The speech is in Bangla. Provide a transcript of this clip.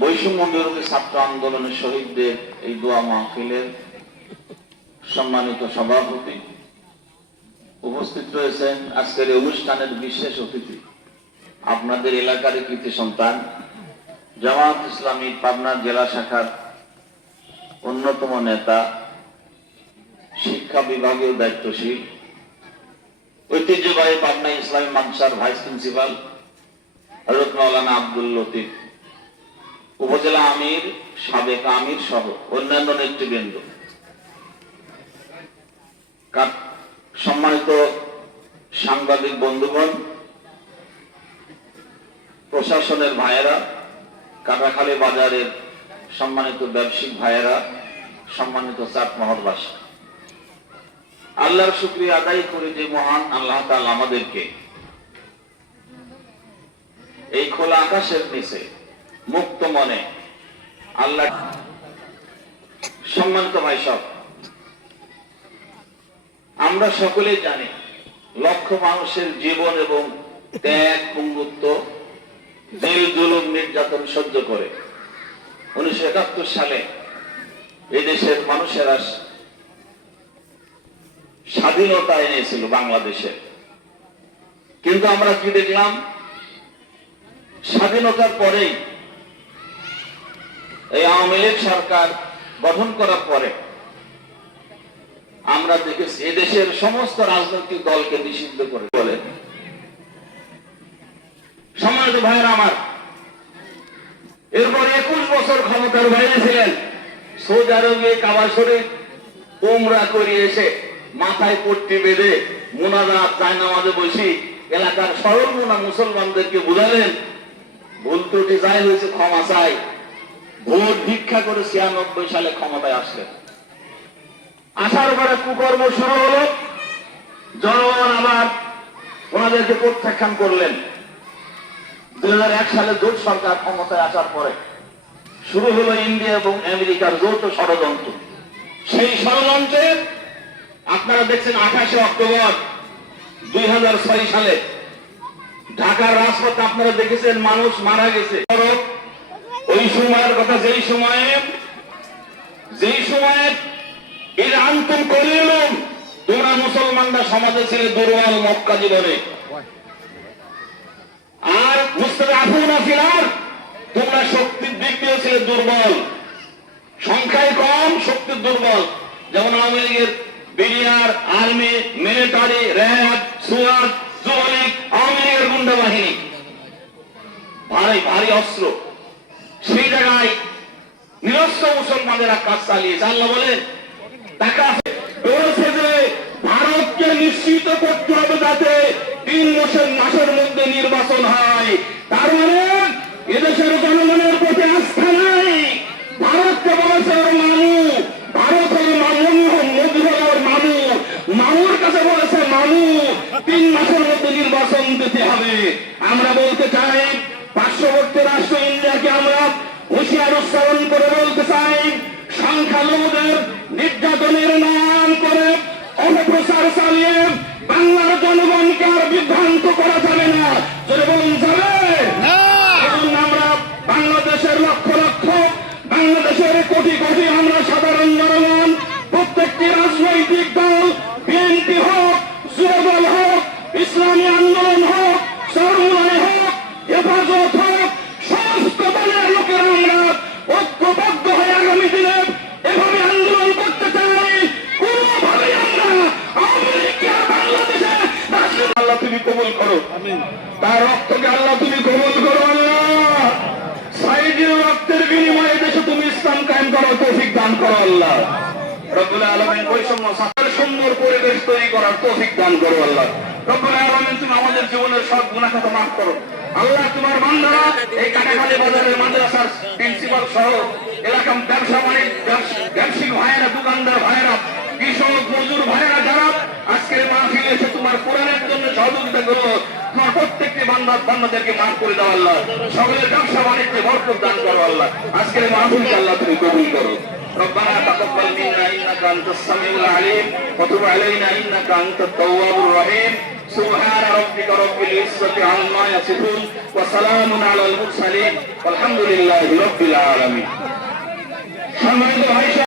বৈষম্য বিরোধী ছাত্র আন্দোলনের শহীদদের এই দোয়া মাহফিলের সম্মানিত সভাপতি উপস্থিত রয়েছেন আজকের এই অনুষ্ঠানের বিশেষ অতিথি। আপনাদের এলাকার কৃতি সন্তান, জামাত ইসলামী পাবনা জেলা শাখার অন্যতম নেতা, শিক্ষা বিভাগীয় দায়িত্বশীল, ঐতিহ্যবাহী পাবনা ইসলামী মানসার ভাইস প্রিন্সিপাল হজরত মাওলানা আব্দুল লতিফ উপজেলা আমির, সাবেক আমির সহ অন্যান্য নেতৃবৃন্দ। সম্মানিত সাংবাদিক বন্ধুগণ, প্রশাসনের ভাইয়েরা, কাটাখালী বাজারের সম্মানিত ব্যবসায়িক ভাইয়েরা, সম্মানিত চাপ মহরবাসী। আল্লাহর শুক্রিয়া আদায় করে যে মহান আল্লাহ তাআলা আমাদেরকে এই খোলা আকাশের নিচে মুক্ত মনে। আল্লাহ সম্মানিত ভাই সব আমরা সকলেই জানি লক্ষ মানুষের জীবন এবং ত্যাগ, পঙ্গুত্ব, জেল, জুলুম, নির্যাতন সহ্য করে। উনিশশো একাত্তর সালে এদেশের মানুষেরা স্বাধীনতা এনেছিল বাংলাদেশে। কিন্তু আমরা কি দেখলাম? স্বাধীনতার পরেই এই আওয়ামী লীগ সরকার গঠন করার পরে আমরা দেখেছি এদেশের সমস্ত রাজনৈতিক দলকে নিষিদ্ধ করে বলে। সম্মানিত ভাইয়েরা আমার, এরপর একুশ বছর ক্ষমতার বাইরে ছিলেন। সৌদি আরবে কাবা শরীফ উমরা করে এসে মাথায় পট্টি বেঁধে মোনারা চায় নামাজে বসি এলাকার সরল মোনা মুসলমানদেরকে বুঝালেন, ভুল ত্রুটি যাই হয়েছে, ক্ষমা চাই। ভোট ভিক্ষা করে ছিয়ানব্বই সালে ক্ষমতায় আসলেন। আসার পরে কুকর্ম শুরু হলো। জনগণ আবার ওনাদেরকে প্রত্যাখ্যান করলেন। দুই সালে জোট সরকার ক্ষমতায় আসার পরে শুরু হলো ইন্ডিয়া এবং আমেরিকার যৌথ ষড়যন্ত্র। সেই ষড়যন্ত্রে আপনারা দেখছেন আঠাশে অক্টোবর দুই হাজার ছয় সালে ঢাকার রাজপথে আপনারা দেখেছেন মানুষ মারা গেছে। সময়ের কথা, যেই সময়ে যেই সময়ে এর আন্তম করিল তোমরা মুসলমানরা সমাজে ছেড়ে দুর্বল মক্কা জীবনে। আর মুস্তাদ আফুনা ফিরার, তোমরা শক্তির দিক দিয়ে ছিলে দুর্বল। সংখ্যায় কম, শক্তির দুর্বল। যেমন আওয়ামী লীগের বিডিআর, আর্মি, মিলিটারি র্যাব সুয়ার যুবলীগ, আওয়ামী লীগের গুন্ডা বাহিনী ভারী ভারী অস্ত্র। মুসলমানেরা কাজ চালিয়েছে আল্লাহ বলেন টাকা। বলেছে যে ভারতকে নিশ্চিত করতে হবে যাতে তিন মাসের মাসের মধ্যে নির্বাচন হয়। তার মানে এদেশের জনগণের প্রতি আস্থা নাই। ভারতকে বলেছে ওর মামু, ভারত হল মামু মোদী হল ওর মামু। মামুর কাছে বলেছে, মামু, তিন মাসের মধ্যে নির্বাচন দিতে হবে। আমরা বলতে চাই, পার্শ্ববর্তী রাষ্ট্র ইন্ডিয়াকে আমরা হুঁশিয়ার উচ্চারণ করে বলতে চাই সংখ্যালঘুদের নির্যাতনের নাম করে অপপ্রচার চালিয়ে আল্লাহ তুমি কবুল করো। তার রক্তকে আল্লাহ তুমি কবুল করো আল্লাহ। সাইডের রক্তের বিনিময়ে দেশে তুমি ইসলাম কায়েম করো তৌফিক দান করো আল্লাহ। রব্বুল আলামিন বৈষম্য সাথে সুন্দর পরিবেশ তৈরি করার তৌফিক দান করো আল্লাহ। রব্বুল আলামিন তুমি আমাদের জীবনের সব গুনাহ মাফ করো। আল্লাহ তোমার বান্দারা এই কাটাখালী বাজারের মাদ্রাসার প্রিন্সিপাল সহ এলাকার ব্যবসা বাণিজ্য ব্যবসায়িক ভাইয়েরা দোকানদার ভাইয়েরা কৃষক সহযোগিতা করলো তোমার প্রত্যেকটি বান্দার বান্দাদেরকে মাফ করে দাও আল্লাহ সকলের ব্যবসা বাণিজ্যে ভরপুর দান করো আল্লাহ আজকের মাহফিলকে আল্লাহ তুমি কবুল করো ربنا تقبل منا انك انت السميع العليم وتب علينا انك انت التواب الرحيم سبحان ربك رب العزه عما يصفون وسلام على المرسلين والحمد لله رب العالمين সম্মানিত ভাই